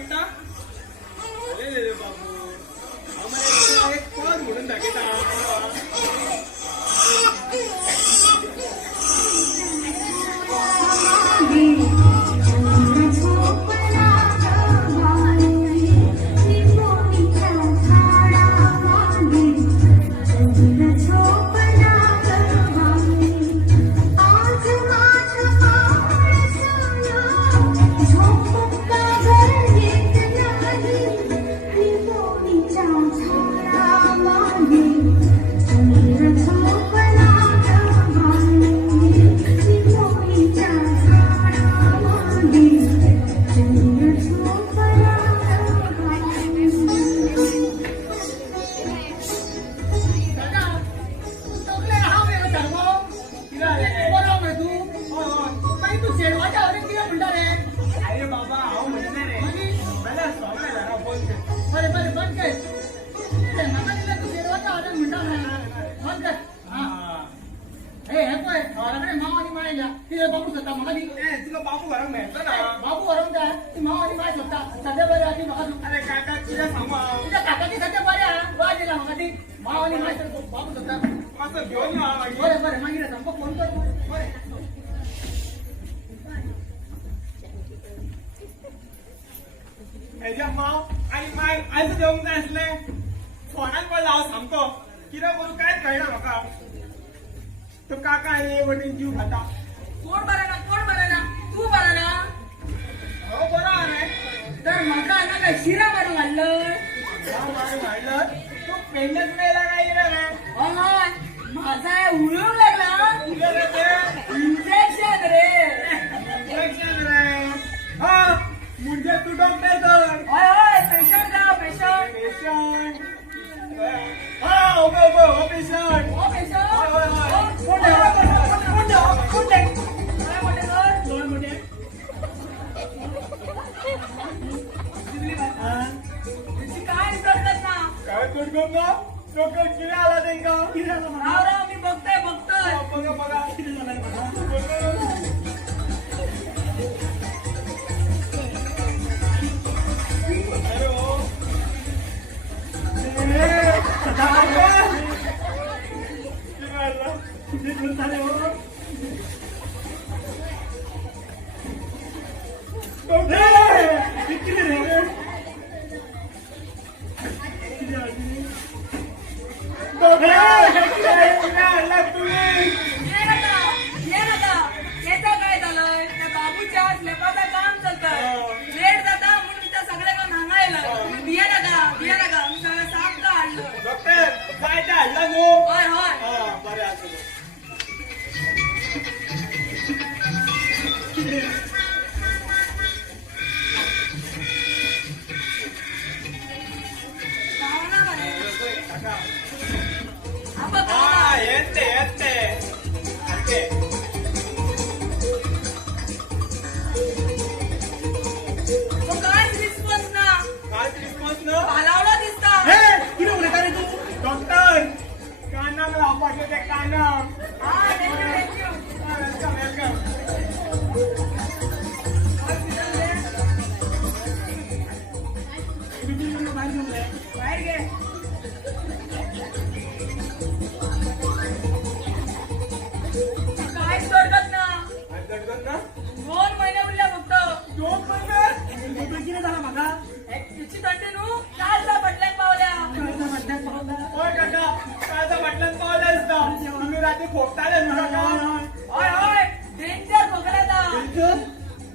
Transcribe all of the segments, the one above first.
वाटता अरे बाबू आम्हाला एक पद म्हणून दाखवता बाबू वरंग मेळटा ना बाबू वरंग काय ती माव आणि माय सोडटा सध्या बरे आधी म्हाका अरे काका कितें सांगू तुझ्या काकाची सध्या बरे आहा वाज येयला म्हाका ती माव आणि माय बाबू सोडटा मातसो घेवन यो मागीर बरें बरें मागीर सामको फोन कर बरें हेज्या माव आणि माय आयज देवंक जाय आसलें फोनान पडला हांव सामको कितें करूं कांयच कळना म्हाका तो काका आनी हे वटेन जीव खाता कोण बरा ना तू बरा ना हो बरो आहा रे तर म्हाका हांगा काय शिरा मारून हाडलं मारून हाडलं तू पेंडच मेला काय रे हय माझा उळूंक लागला इंजेक्शन रे इंजेक्शन रे हा म्हणजे तू डॉक्टर तर हय पेशंट जा पेशंट पेशंट हा ओके ओके पेशंट हो पेशंट काय करतो ना डॉक्टर किती आला त्यांका राव मी बघतोय बघा बघा किती झालं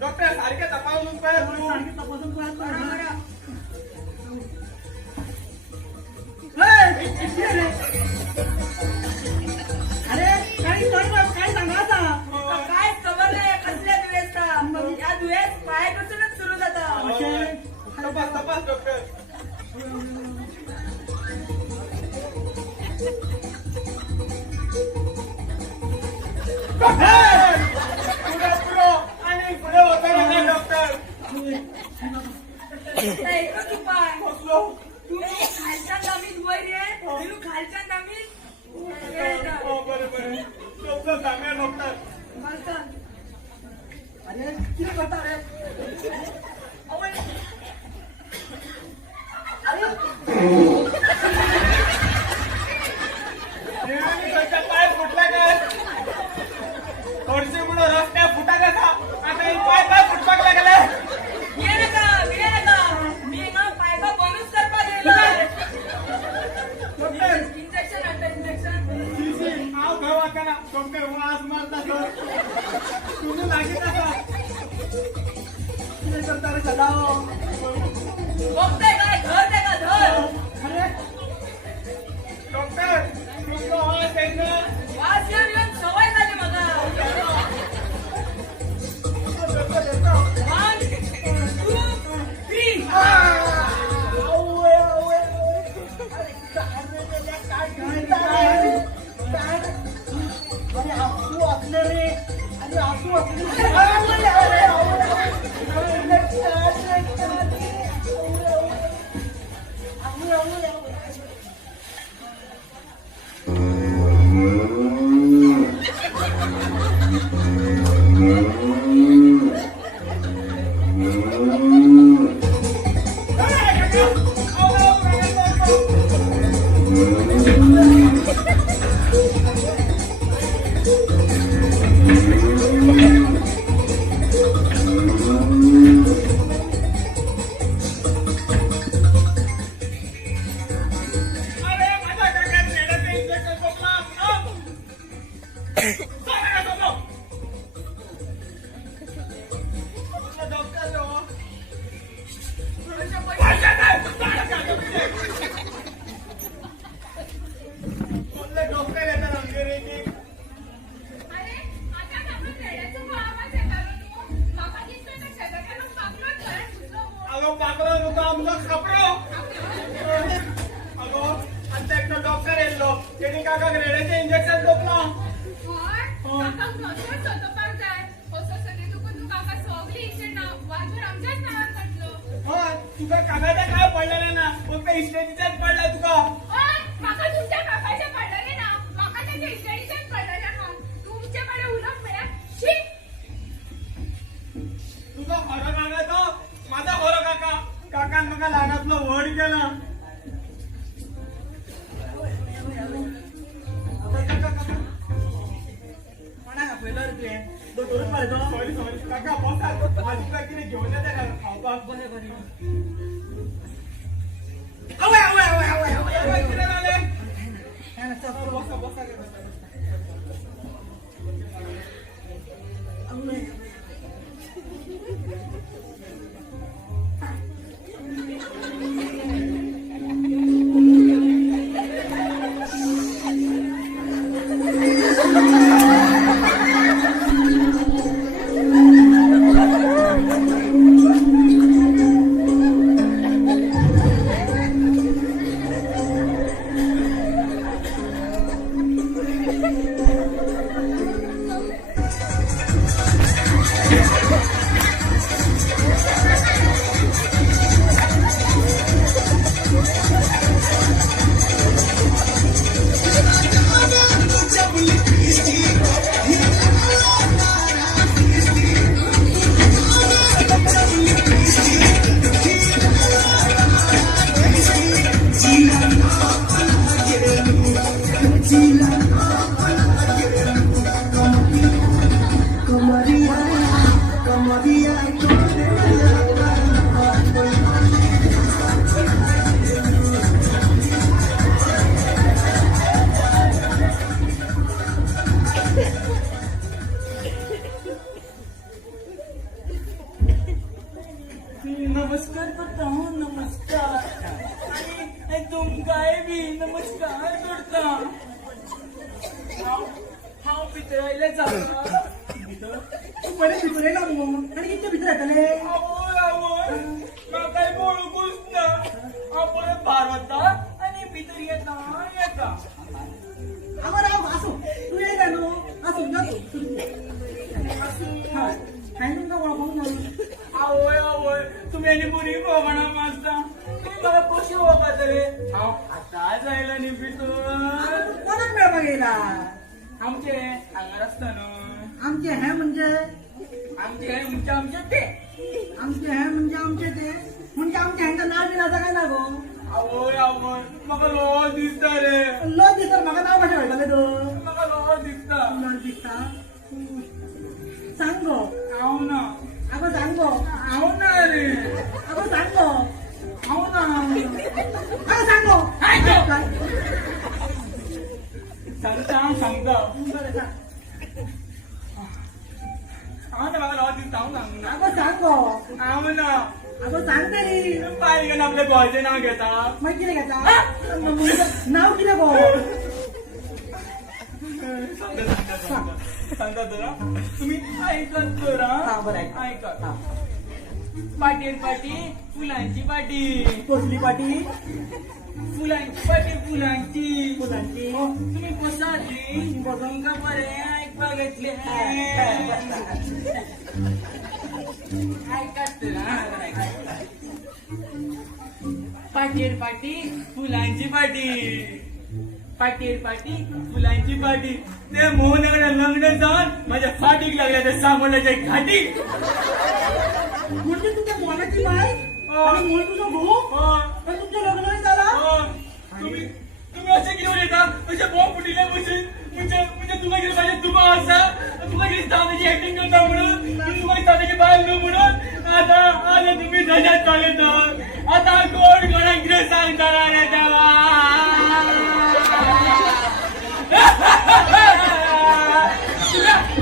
डॉक्टर सारखे तपासून अरे काय सांगा काय खबर नाही कसल्या दुयेस या दुयेस पायापासूनच सुरू जाता तपास डॉक्टर पुढे आणि पुढे होता ना डॉक्टर खालच्या दामीत वर ये खालच्या दामीत बरोबर सांगा डॉक्टर अरे किती करता रे पाय फुटला काय थोडसे म्हणून रस्त्या फुटा कसा आता ही पाय पाय फुटपाक लागला ये नका मी ना पायपा बनूच करपा गेलोय इंजेक्शन आता इंजेक्शन आव घवा करा डॉक्टर वास मारता तुम्ही लागित असा तुझे सरदार चलाओ बघते काय धर अरे डॉक्टर तुमचा वास आहे ना वास येऊन सवय झाली मला 1 2 3 इंजेक्शन टोपला तुका काकाच्या काय पडलेला ना फक्त इस्टेटीच्याच पडला तुका तुझा खरं काका तो माझा खरं काका काकान मका लागातलं वड केला काका बसा माझी काय तिने घेऊन येते का खावपाक बसा बसा नमस्कार करता हूँ नमस्कार तुम काय बी नमस्कार करता हांव भितरायले जाता तू बरे भितर येयला मग आणि किती भितर येतले आवय आवय म्हाका वळखूच ना हांव परत भायर वता आनी भितर येता आवर आव असो तू येयला न्हू असो ना काय तुमका वळखूंक ना आवय आवय तुम्ही आनी बरी भोगणा मारता तुम्ही म्हाका कशी वळखतले हांव आतांच आयला न्ही भितर कोणाक मेळपाक येयला आमचे हांगार आसता न्हू आमचे हे म्हणजे आमचे ते आमचे हे म्हणजे आमचे ते म्हणजे आमच्या ह्यांचं नाव बी आसा काय ना गो आवय आवय म्हाका लो दिसता रे लज दिसता म्हाका नाव कशें कळटलें तूं म्हाका लो दिसता लज दिसता सांग गो हांव ना आगो सांग गो हांव ना रे आगो सांग गो हांव ना आगो सांग गो सांगता बरें सांग हांव ना म्हाका लो दिसता हांव सांगना आगो सांग गो हांव ना आगो सांग तरी पाय घेवन आपल्या घरचें नांव घेता मागीर कितें घेता नांव कितें गो सांगता तर तुम्ही ऐकत तर हा बरं ऐक. ऐकत पाटील पाटी फुलांची पाटी कसली पाटी फुलांची पाटी फुलांची फुलांची तुम्ही बसाची बघून का बरे ऐकपा घेतले ऐकत तर पाटील पाटी फुलांची पाटी पाटील पाटी फुलांची पाटी ते मोहनकडे लग्न जाऊन माझ्या फाटीक लागल्या त्या सामोलाच्या घाटी म्हणजे तुमच्या मोनाची बाय आणि मोहन तुझा भाऊ आणि तुमचं लग्न नाही झालं तुम्ही असे घेऊन येता म्हणजे भाऊ फुटीला म्हणजे तुला गेली माझ्या तुका असा तुका गेली तांदळाची ऍक्टिंग करता म्हणून तुम्हाला तांदळाची बाहेर न म्हणून आता तुम्ही धजात चालत आता कोण कोणाक कितें सांगता रे देवा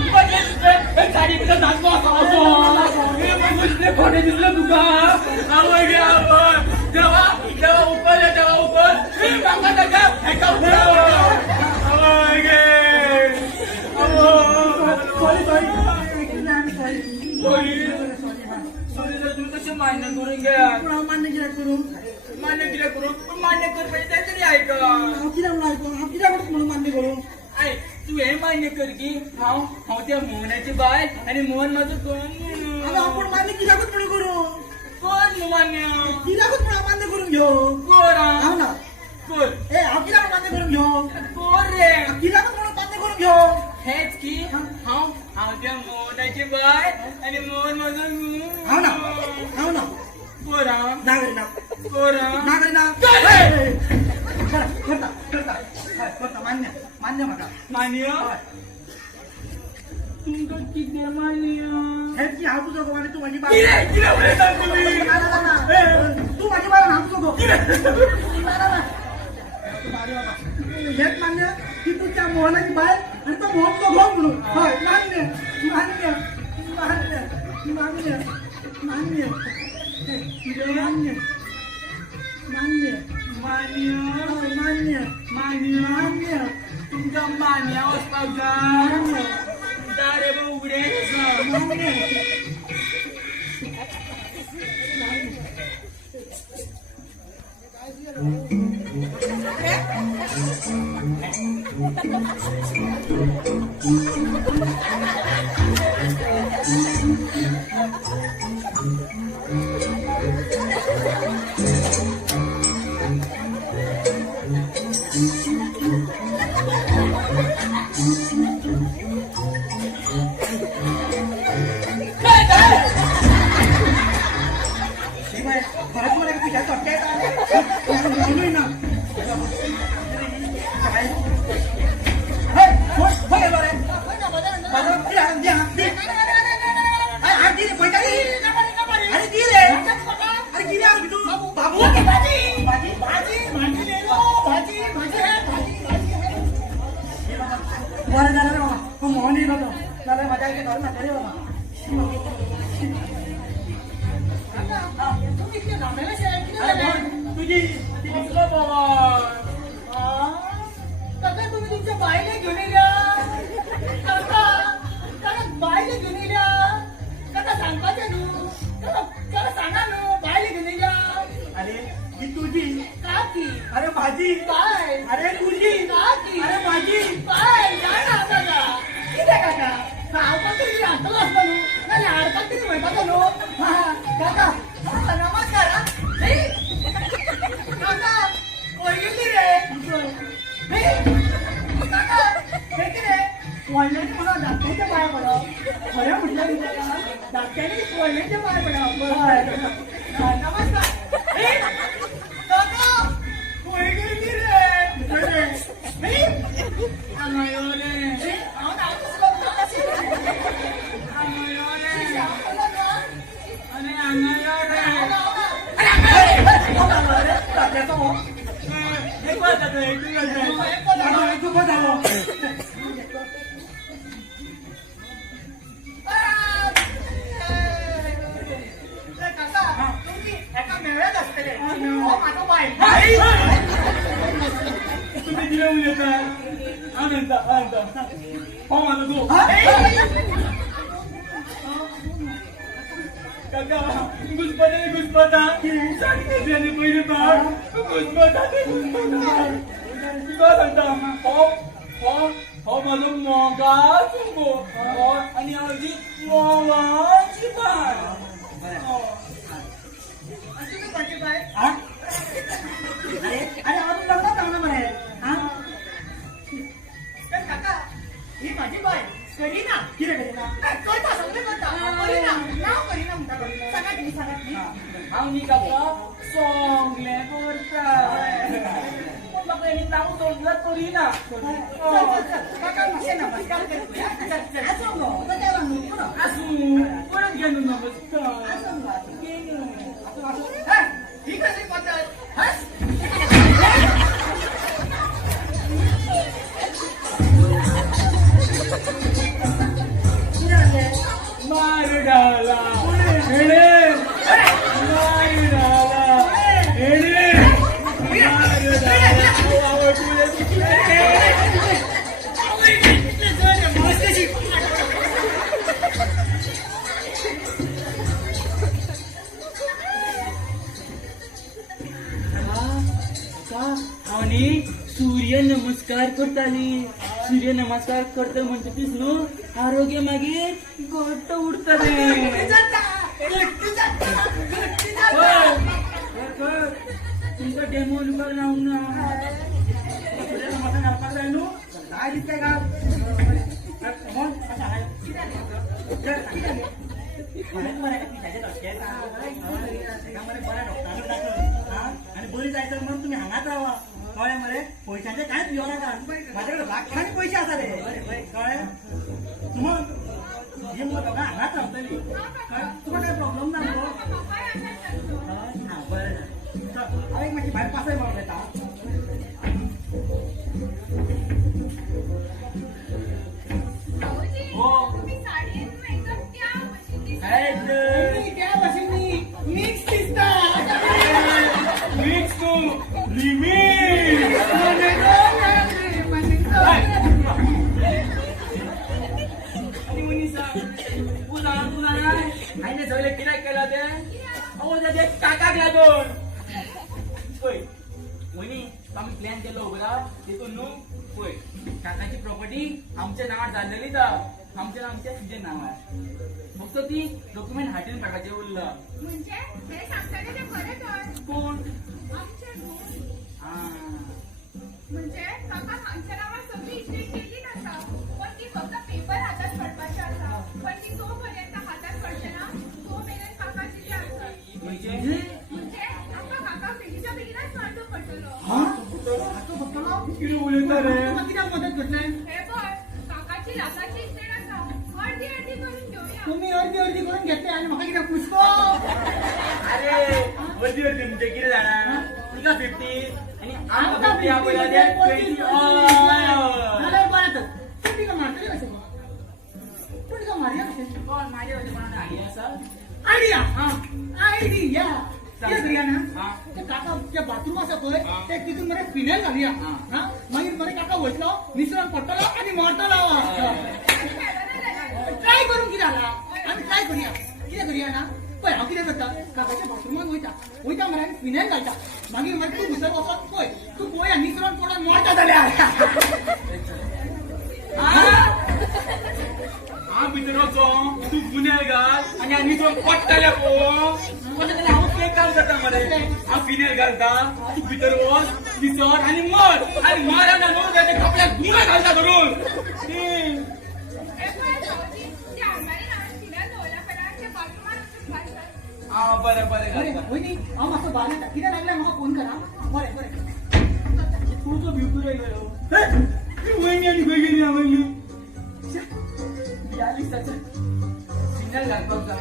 साडी पिता नाचलो असो खोटे दिसलं तुका आवय गे आवय देवा देवा उपर देवा उपर काका काका एका आवय गे तुम्ही कसे मान्य करून घ्या मान्य किती करू मान्य किती करू पण मान्य कर पाहिजे काहीतरी ऐका किती म्हणून मान्य करू ऐ तू हे मान्य कर की हाव त्या मोहनाची बाय आणि मोहन माझं कोण आपण मान्य किती म्हणून करू कोण मान्य किती मान्य करून घेऊ कोण हा ना कोण ए किती मान्य करून घेऊ कोण रे किती म्हणून मान्य करून घेऊ हेच की हाव त्या मोहनाची बाय आणि मोहन माझं हा ना हा ना कोण नागरी ना कोण नागरी ना करता मान्य मान्य म्हाका मान्य तुमका किती मान्य हेच की हांव तुजो गो आनी तूं म्हाजी बाय किती उलयता तुम्ही तूं म्हाजी बाय हांव तुजो गो हेच मान्य की तू त्या मोहनाची बाय आणि तो मोहन तुजो घोव म्हणून हय मान्य मान्य मान्य मान्य मान्य मान्य मान्य मान्य मान्य मान्य मान्य तुमच्या मान्या वचपाक जाय मान्य दारे उघडे मान्य खरंच मला तुझ्या चटक्या ना बरं झालं रे बाबा मोहन येईल होतो झालं माझ्या इथे करू नका रे बाबा तुझी दिसलो बाबा काका तुम्ही तुमच्या बाईला घेऊन येल्या काका काका बाईला घेऊन येल्या काका सांगपाचे न्हू काका सांगा न्हू बाईला घेऊन येल्या अरे ही तुझी काकी अरे माझी बाय अरे तुझी काकी अरे माझी बाय या ना काका किती काका खावपाक तरी हातलो असतो न्हू नाही हाडपाक तरी म्हणपाचो न्हू काका नमस्कार काका ओळखी रे काका हे किती वडल्याने मला धाकट्याच्या पाया पडा खऱ्या म्हटलं धाकट्याने वडल्याच्या पाया पडा नमस्कार काका हांगा रे हांव नाव कसलो कशी हांगा रे अरे हांगा रे एक वाजता तो एक वाजता तुम्ही दिले उद्या आनंद आनंद पाहू आता तू काका घुसपता सांगते पहिले पार घुसपता तुका सांगता हो माझं मोगा चुंबो आणि आजी मोगाची पाय अरे अजून लग्न चांगलं म्हणे काका ही माझी बाय करीना किती करीना करता सगळे करता करीना नाव करीना म्हणता सांगा तुम्ही सांगा तुम्ही आम्ही काका सोंगले करता मग यांनी नाव सोडलं तरी ना काका मासे नमस्कार करतो असं गो त्याला नको असू परत घेऊन नमस्कार ही कशी पद्धत हस मार डाला हेडे मार डाला हेडे मार डाला आणि सूर्य नमस्कार करताली सूर्य नमस्कार करता म्हणते तीच न्हू आरोग्य मागीर घट्ट उरतले तुमका डेमो लुकार नाव ना नमस्कार घालपाक जाय न्हू काय दिसतंय का आणि बरी जायचं म्हणून तुम्ही हांगाच राहा कळ्ळे मरे पैशांचे कांयच घेऊ नाका माझ्याकडे लाखांनी पैसे आसा रे कळ्ळे मग हे मग दोघां हांगाच रावतली तुका काय प्रॉब्लेम ना न्हू हां बरें हांव एक मातशी भायर पासय मारून येता त्या भाषेनी मिक्स दिसता मिक्स टू आईने सगळे किराक केला ते अहो त्याचे काकाक लागून होय वहिनी आम्ही प्लॅन केलो बघा तिथून न्हू होय काकाची प्रॉपर्टी आमच्या नावात झालेली तर आमच्या तुझे नाव आहे फक्त ती डॉक्युमेंट हातीन काकाचे उरलं म्हणजे हे सांगताना ते खरे तर कोण आमचे भाऊ. हा म्हणजे काका आमच्या नावात सगळी इस्टेट केली नसा पण ती फक्त पेपर हातात पडपाचे असा पण ती तोपर्यंत हातात पडते ना तोपर्यंत काकाची जी असतात म्हणजे आमका काका पिढीच्या पिढीलाच मारतो पडतलो किती उलयता रे कित्याक मदत करतले हे बघ काकाची लाखाची इस्टेट असा अर्धी अर्धी करून घेऊया तुम्ही अर्धी करून घेतले आणि म्हाका कित्याक पुसको अरे वरती वरती म्हणजे किती जाणार तुका 50 आणि आमका 50 आपल्याला द्या 20 नाल्यार बरें तर तुमी का मारतले कशे तुमी का मारया कशे कोण माझ्या वरती कोणाला आयडिया असा आयडिया आयडिया कितें करूया ना हा. ते काका जे बाथरूम आसा पळय ते तितून मरे फिनायल घालुया हा मागीर मरे काका वयतलो निसरण पडटलो आनी मरतलो ट्राय करून कितें जाला आमी ट्राय करूया कितें करूया ना पळय हांव कितें करता काकाच्या बाथरुमान वयता मरे आनी फिनायल घालता मागीर मरे तूं भितर वचोन पळय तूं पळय निसरण पडोन मरता जाल्यार हा भितर वचो तू गुन्हे घाल आणि आम्ही तो पट्टाल्या हांव ते काम करता मरे हांव फिनेल घालता तू भितर वच निसर आणि मर आणि मारा ना न्हू त्याच्या कपड्याक गुन्हा घालता धरून हा बरें बरें बरें घालता वयनी हांव मातसो भायर येता कितें लागल्यार म्हाका फोन करा बरें बरें तुजो भिवून गेलो वहिनी आणि खंय गेली आम्हाला आली त्याचा सिग्नल घालपावचा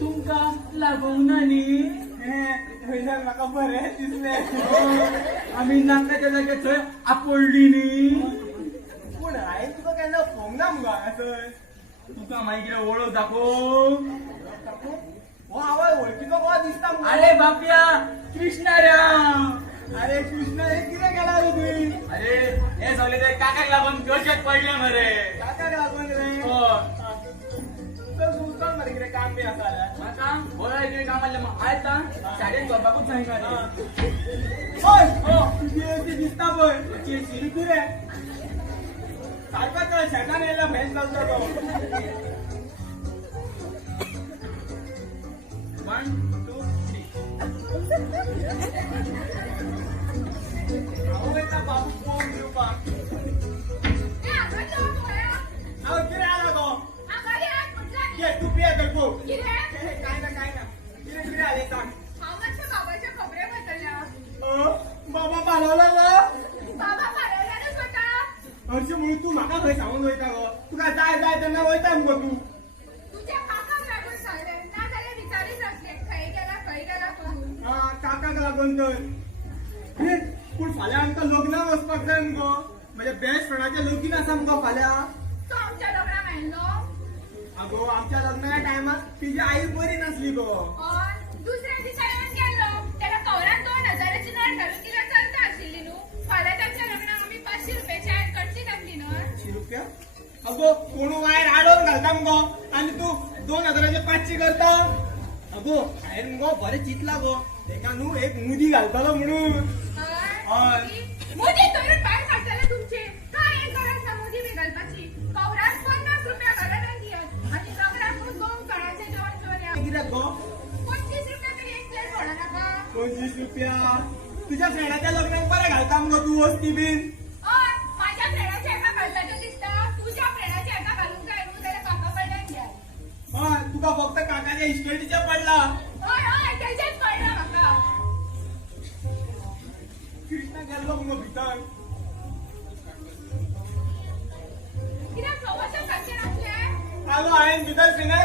तुमका लागून न्ही म्हाका बरें दिसलें आम्ही नाकाच्या जाग्यार थंय आपडली न्ही पूण हांवें तुका केन्ना फोंग ना मुगो हांगासर तुका मागीर कितें वळख दाखोव हो आवाज वळखीचो हो दिसता मुगो. अरे बापया कृष्णा रे अरे कृष्ण हे कितें केला रे तुवें अरे हे सगळे ते काकाक लागून कशेच पडले मरे काकाक लागून रे चल तूं चल मरे कितें काम बी आसा जाल्यार म्हाका बरं कितें काम आसलें मग आयता शाळेत चोरपाकूच सांगितलं ओय तुजी ती दिसता पळय शिरी तूं रे सारको चल शेतान येयला भेस घालता तो 1 2 3 हांव वयता बाबू पळोवन घेवपाक ए, आगोली हो पोळ्या. हांव कितें आला गो आगोली हात म्हटलं. घे तूं पिये तर पळोव कितें? काय ना कितें कितें जालें सांग हांव मातशें बाबाच्या खबरे बदलल्या. बाबा पालवला गो बाबा मारल्यानच वता. हरशीं म्हणून तूं म्हाका खंय सांगून वयता गो तुका जाय जाय तेन्ना वयता मुगो तूं तुझ्या काकाक लागून सांगलें. नाजाल्यार विचारीत आसलें, खंय गेला करून. काकाक लागून तर हे, पूण फाल्यां आमकां लग्नाक वचपाक जाय मुगो म्हज्या बेस्ट फ्रेंडाचें लगीन आसा मुगो फाल्यां तो आमच्या लग्नाक आयलो. आगो आमच्या लग्नाच्या टायमार तिची आई बरी नासली गो हय, दुसऱ्या दिसा येवन गेलो. त्याला कवराक 2000ची नोट घालून दिल्यार चलता आशिल्ली न्हू. फाल्यां ताच्या लग्नाक आमी 500 रुपयाची आयन कडची घातली न्हू. 500 रुपया अगो कोण वायर आडोवन घालता मुगो आनी तूं 2000चे 500 करता अगो हांवें मुगो बरें चिंतला गो तेका न्हू एक मुदी घालतलो म्हणून हय. मोदी धरून भायर काडटले तुमचे. काय एक गरज ना मोदी बी घालपाची. कवराक 50 रुपया घालून दियात. आनी लग्नाक 2 सणांचें जेवण करूया. कित्याक गो 25 रुपया तरी एक प्लेट पडना नाका. 25 रुपया तुझ्या फ्रेंडाच्या लग्नाक बरें घालता मुगो तूं वस्ती बीन हय, माझ्या फ्रेंडाच्या एका घालपाचें दिसता. तुझ्या फ्रेंडाच्या एका घालूंक जाय न्हू जाल्यार काका कडल्यान घे. हय तुका फक्त काकाच्या इश्टेटीचे पडला हय तेजेच कळना म्हाका. कृष्णा गेल्लो मुगो भितर कित्याक प्रमोशन सांगचें नासलें? आगो हांवें भितर फिनायल